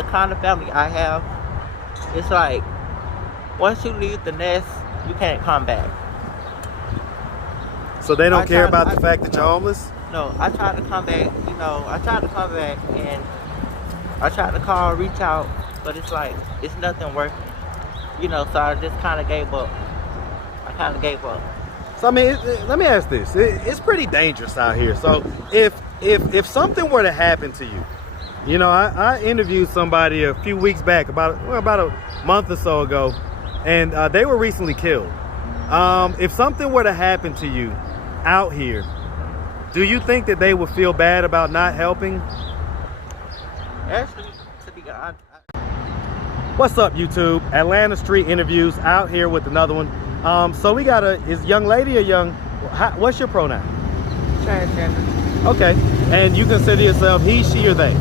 the kind of family I have, it's like once you leave the nest, you can't come back. So they don't care about the fact that you're homeless? No, I tried to come back, I tried to come back and I tried to call, reach out, but it's like, it's nothing working. So I just kind of gave up. So I mean, let me ask this. It's pretty dangerous out here. So if something were to happen to you, I interviewed somebody a few weeks back, about a month or so ago, and they were recently killed. If something were to happen to you out here, do you think that they would feel bad about not helping? Actually, to be honest. What's up, YouTube? Atlanta Street Interviews out here with another one. So we got is young lady or young, what's your pronoun? Transgender. Okay, and you consider yourself he, she, or they?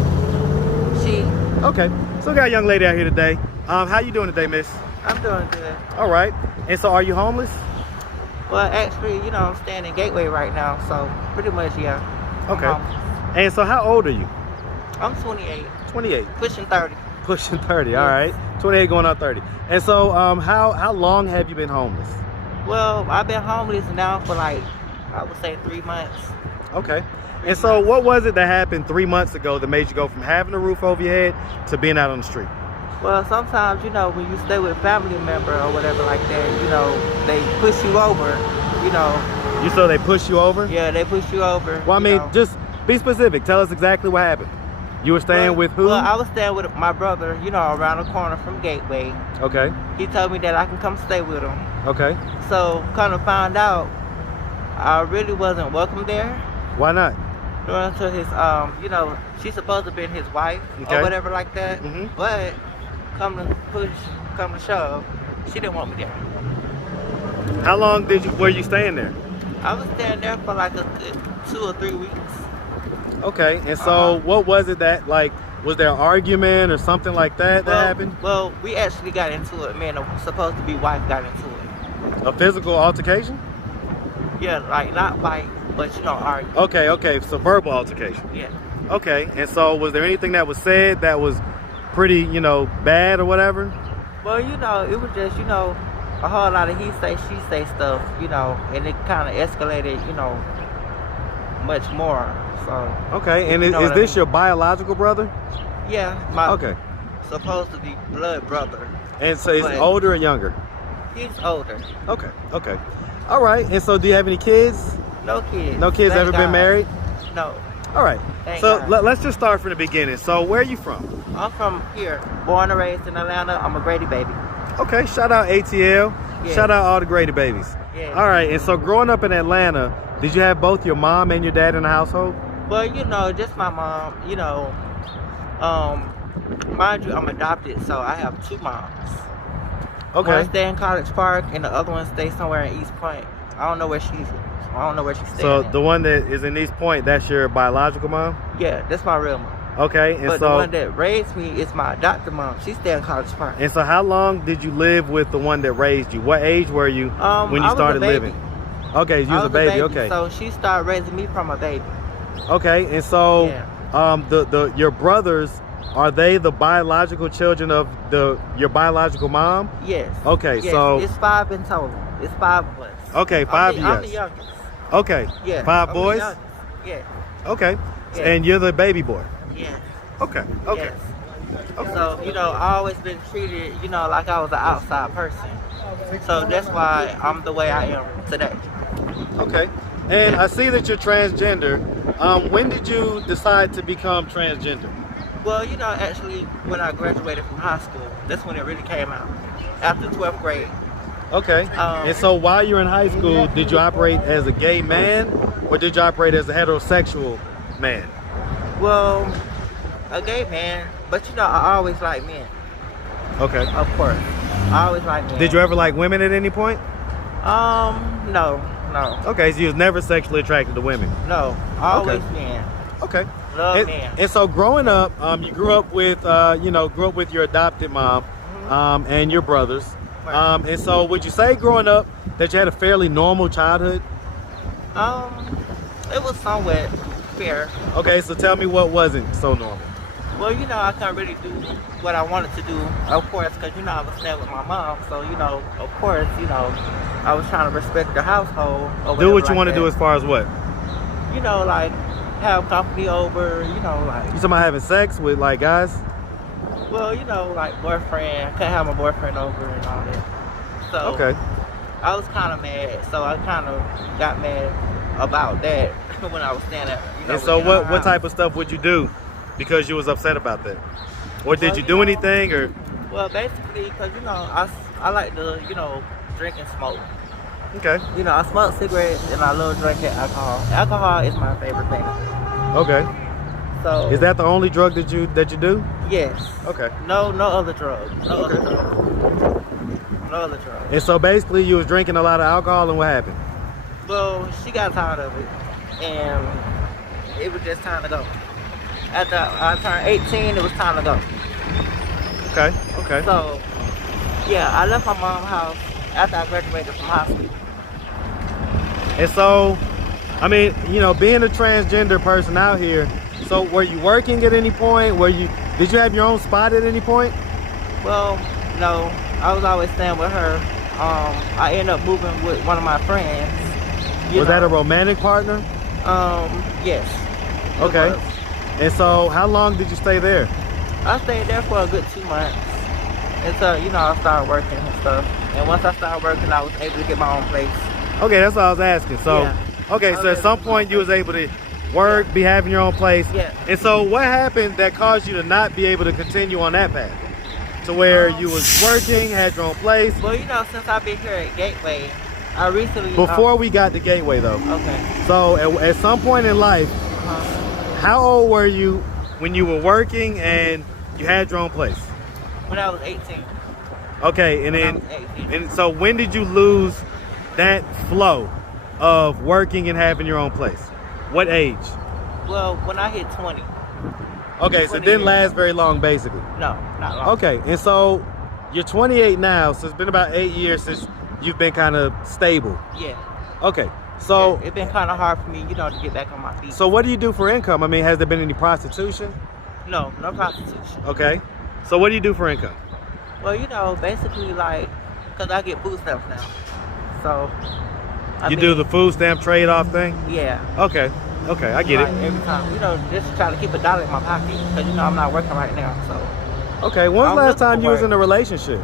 She. Okay, so we got a young lady out here today. How you doing today, miss? I'm doing good. All right, and so are you homeless? Well, actually, I'm staying in Gateway right now, so pretty much, yeah. Okay, and so how old are you? I'm 28. 28. Pushing 30. Pushing 30, all right. 28 going on 30. And so how long have you been homeless? Well, I've been homeless now for I would say 3 months. Okay. And so what was it that happened 3 months ago that made you go from having a roof over your head to being out on the street? Well, sometimes, when you stay with a family member or whatever like that, they push you over, You so they push you over? Yeah, they push you over. Well, I mean, just be specific. Tell us exactly what happened. You were staying with who? Well, I was staying with my brother, around the corner from Gateway. Okay. He told me that I can come stay with him. Okay. So, kind of found out I really wasn't welcome there. Why not? Until his, she's supposed to be his wife or whatever like that. Mm-hmm. But come to shove, she didn't want me there. How long were you staying there? I was staying there for a good 2 or 3 weeks. Okay, and so what was it that, was there an argument or something like that happened? Well, we actually got into it. Me and the supposed to be wife got into it. A physical altercation? Yeah, not fight, but argue. Okay, so verbal altercation. Yeah. Okay, and so was there anything that was said that was pretty, bad or whatever? Well, it was just, a whole lot of he say, she say stuff, and it kind of escalated, much more. So. Okay, and is this your biological brother? Yeah, supposed to be blood brother. And so he's older or younger? He's older. Okay. All right, and so do you have any kids? No kids. No kids. Ever been married? No. All right, so let's just start from the beginning. So where are you from? I'm from here, born and raised in Atlanta. I'm a Grady baby. Okay, shout out ATL. Yeah. Shout out all the Grady babies. Yeah. All right, and so growing up in Atlanta, did you have both your mom and your dad in the household? Well, just my mom, mind you, I'm adopted, so I have 2 moms. Okay. One stay in College Park and the other one stays somewhere in East Point. I don't know where she's staying. So the one that is in East Point, that's your biological mom? Yeah, that's my real mom. Okay, and but the one that raised me is my adopted mom. She stay in College Park. And so how long did you live with the one that raised you? What age were you when you started living? Okay, you was a baby. Okay. So she started raising me from a baby. Okay, and so your brothers, are they the biological children of your biological mom? Yes. Okay, yes. So it's 5 in total. It's 5 of us. Okay, 5 of you. I'm the youngest. Okay. Yeah. 5 boys? Yeah. Okay. Yeah. And you're the baby boy? Yeah. Okay. Yes. So, I always been treated, like I was an outside person. So that's why I'm the way I am today. Okay. And I see that you're transgender. When did you decide to become transgender? Well, actually, when I graduated from high school, that's when it really came out. After 12th grade. Okay. And so while you're in high school, did you operate as a gay man or did you operate as a heterosexual man? Well, a gay man, but I always like men. Okay. Of course. I always like men. Did you ever like women at any point? No. Okay, so you was never sexually attracted to women? No, always men. Okay. Love men. And so growing up, you grew up with your adopted mom, and your brothers. Right. And so would you say growing up that you had a fairly normal childhood? It was somewhat fair. Okay, so tell me what wasn't so normal. Well, I couldn't really do what I wanted to do, of course, because, I was staying with my mom. So, of course, I was trying to respect the household or Do whatever what you like want to do that. as far as what? Like have company over, like, You talking about having sex with like guys? well, like boyfriend, couldn't have my boyfriend over and all that. So Okay. I was kind of mad. So I kind of got mad about that when I was staying at, And so in her what house. type of stuff would you do because you was upset about that? Or did Well, you do anything or? Well, basically, because, I like to, drink and smoke. Okay. I smoke cigarettes and I love drinking alcohol. Alcohol is my favorite thing. Okay. So Is that the only drug that you do? yes. Okay. No other drugs. No other drugs. No other drugs. And so basically you was drinking a lot of alcohol and what happened? Well, she got tired of it, and it was just time to go. After I turned 18, it was time to go. Okay. Okay. So, yeah, I left my mom's house after I graduated from high school. And so, I mean, being a transgender person out here, so were you working at any point? Did you have your own spot at any point? Well, no, I was always staying with her. I ended up moving with one of my friends. Was that a romantic partner? Yes. it Okay. was. And so how long did you stay there? I stayed there for a good 2 months until, I started working and stuff. And once I started working, I was able to get my own place. Okay, that's what I was asking. So, Yeah. okay, so at some point you was able to work, be having your own place. Yeah. And so what happened that caused you to not be able to continue on that path? To where you was working, had your own place? Well, since I've been here at Gateway, I recently... Before we got to Gateway though. Okay. So at some point in life, Uh-huh. how old were you when you were working and you had your own place? When I was 18. Okay, and When I then, was 18. and so when did you lose that flow of working and having your own place? What age? Well, when I hit 20. Okay, so it 20 didn't years. last very long basically. No, not long. Okay, and so you're 28 now, so it's been about 8 years since you've been kind of stable. Yeah. Okay, so It's been kind of hard for me, to get back on my feet. so what do you do for income? I mean, has there been any prostitution? No prostitution. Okay, so what do you do for income? Well, basically, like, because I get food stamps now. So, You do the food stamp trade-off thing? Yeah. Okay, okay, I get Like, it. every time, just try to keep $1 in my pocket. Because, I'm not working right now. So, Okay, when's I'm the last looking time for you was work. in a relationship?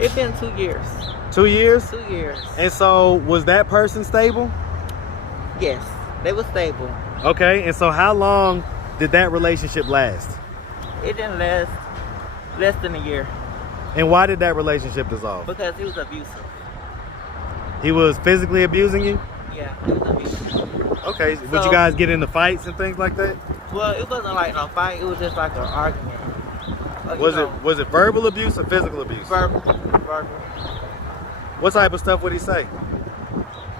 it's been 2 years. 2 years? 2 years. And so was that person stable? Yes. They were stable. Okay, and so how long did that relationship last? It didn't last less than a year. And why did that relationship dissolve? Because he was abusive. He was physically abusing you? Yeah, he was abusive. Okay, would you So- guys get into fights and things like that? Well, it wasn't like no fight. It was just like an argument. Like, Was it verbal abuse or physical abuse? verbal? What type of stuff would he say?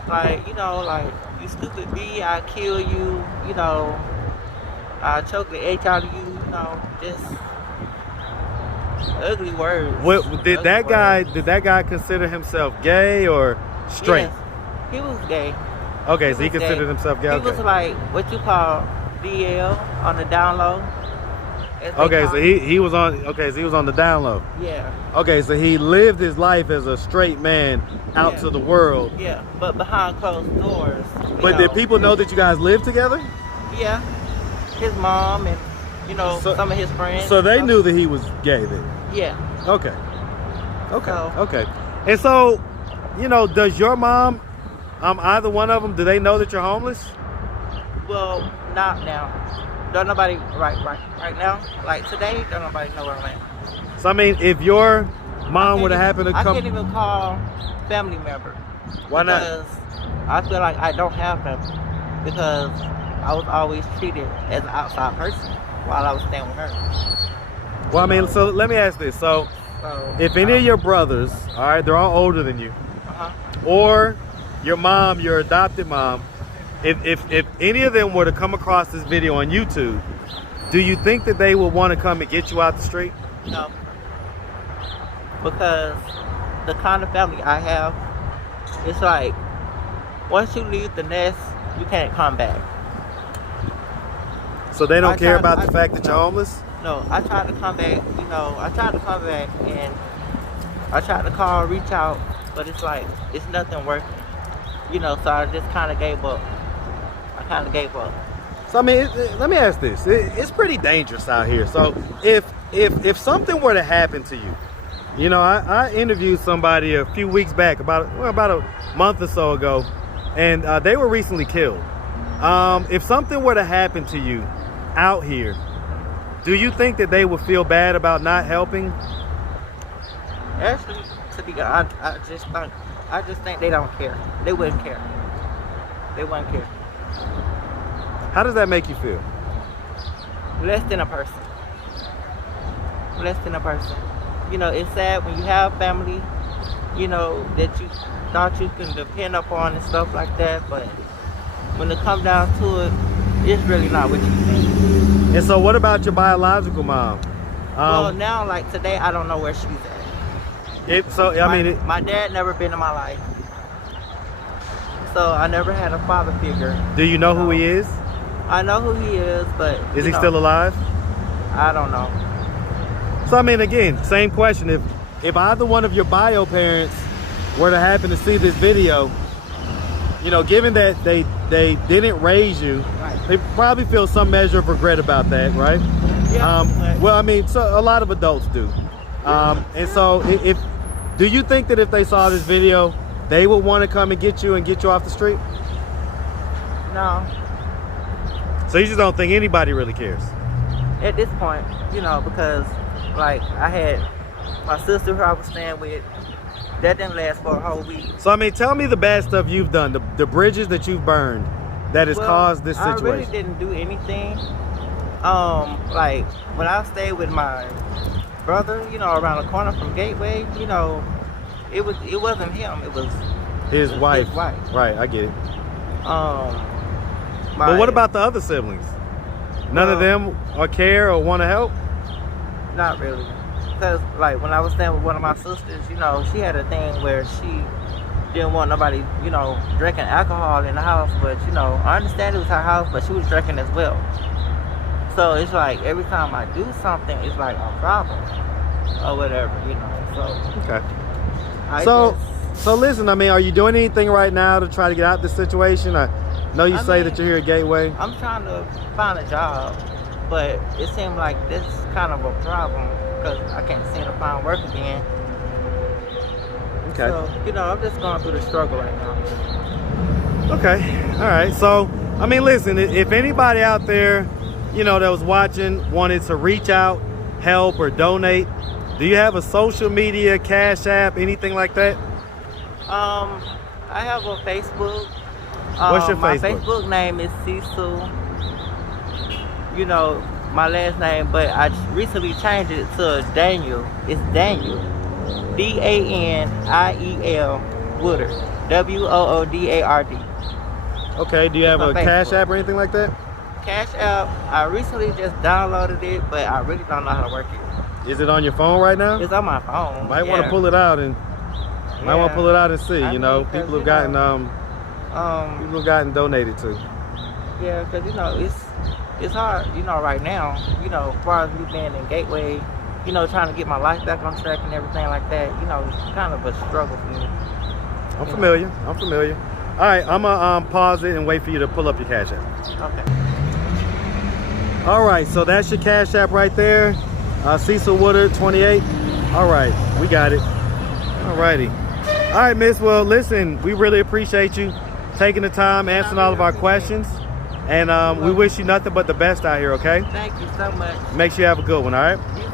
Like, like, you stupid B, I kill you, I choke the H out of you, just ugly words. What did Ugly that guy words. did that guy consider himself gay or straight? Yes, he was gay. Okay, so he was considered gay. himself gay. He Okay. was like what you call DL on the down low. as they Okay, call so it. he was on the down low. Yeah, Okay, so he lived his life as a straight man out Yeah. to the world. yeah, but behind closed doors. you But know, did people know that you guys lived together? Yeah, his mom and So- some of his friends. So and they stuff. knew that he was gay then. Yeah. Okay. Okay. So- Okay. And so, does your mom, either one of them, do they know that you're homeless? Well, not now. Don't nobody right now. Like today, don't nobody know where I'm at. So I mean, if your mom I would have can't happened to I come, can't even call family member. Why not? Because I feel like I don't have them because I was always treated as an outside person while I was staying with her. well, I mean, so let me ask this. So So if any of your brothers, all right, they're all older than you, uh-huh. or your mom, your adopted mom, if any of them were to come across this video on YouTube, do you think that they would want to come and get you out the street? No. Because the kind of family I have, it's like once you leave the nest, you can't come back. So they don't I care tried- about the fact that you're no. homeless? No, I tried to come back, I tried to come back and I tried to call, reach out, but it's like, it's nothing working. So I just kind of gave up. I kind of gave up. So I mean, let me ask this: it's pretty dangerous out here. So if something were to happen to you, I interviewed somebody a few weeks back, about a month or so ago, and they were recently killed. If something were to happen to you out here, do you think that they would feel bad about not helping? Actually, to be honest, I just think they don't care. They wouldn't care. They wouldn't care. How does that make you feel? Less than a person. Less than a person. It's sad when you have family, that you thought you can depend upon and stuff like that, but when it comes down to it, it's really not what you think. And so what about your biological mom? Well, now, like today, I don't know where she's at. My dad never been in my life. So I never had a father figure. Do you know who he is? I know who he is, but... Is he still alive? I don't know. So, I mean, again, same question. If either one of your bio parents were to happen to see this video, given that they didn't raise you, right, they probably feel some measure of regret about that, right? Yeah. Well, I mean, so a lot of adults do. And so, do you think that if they saw this video, they would want to come and get you off the street? No. So you just don't think anybody really cares? At this point, because like I had my sister who I was staying with, that didn't last for a whole week. So I mean, tell me the bad stuff you've done, the bridges that you've burned that has caused this situation. I really didn't do anything. Like when I stayed with my brother, around the corner from Gateway, it wasn't him, it was his wife. His wife. Right, I get it. But what about the other siblings? None of them care or want to help? Not really. Because, like, when I was staying with one of my sisters, she had a thing where she didn't want nobody, drinking alcohol in the house. But, I understand it was her house, but she was drinking as well. So, it's like, every time I do something, it's like a problem or whatever, so. Okay. So listen, I mean, are you doing anything right now to try to get out of this situation? I know you say that you're here at Gateway. I'm trying to find a job, but it seems like this is kind of a problem because I can't seem to find work again. Okay. So, I'm just going through the struggle right now. Okay. All right. So, I mean, listen, if anybody out there, that was watching wanted to reach out, help, or donate, do you have a social media, Cash App, anything like that? I have a Facebook. What's your Facebook? My Facebook name is Cecil. My last name, but I recently changed it to Daniel. It's Daniel. Daniel Woodard. Woodard. Okay, do you have a Cash App or anything like that? Cash App, I recently just downloaded it, but I really don't know how to work it. Is it on your phone right now? It's on my phone. Might want to pull it out and see. People have gotten donated to. Yeah, because it's hard, right now, as far as me being in Gateway, trying to get my life back on track and everything like that, it's kind of a struggle for me. I'm familiar. All right, I'm gonna pause it and wait for you to pull up your Cash App. Okay. All right, so that's your Cash App right there. Cecil Woodard 28. All right, we got it. All righty. All right, Miss. Well, listen, we really appreciate you taking the time, answering all of our questions. And we wish you nothing but the best out here, okay? Thank you so much. Make sure you have a good one, all right? You too.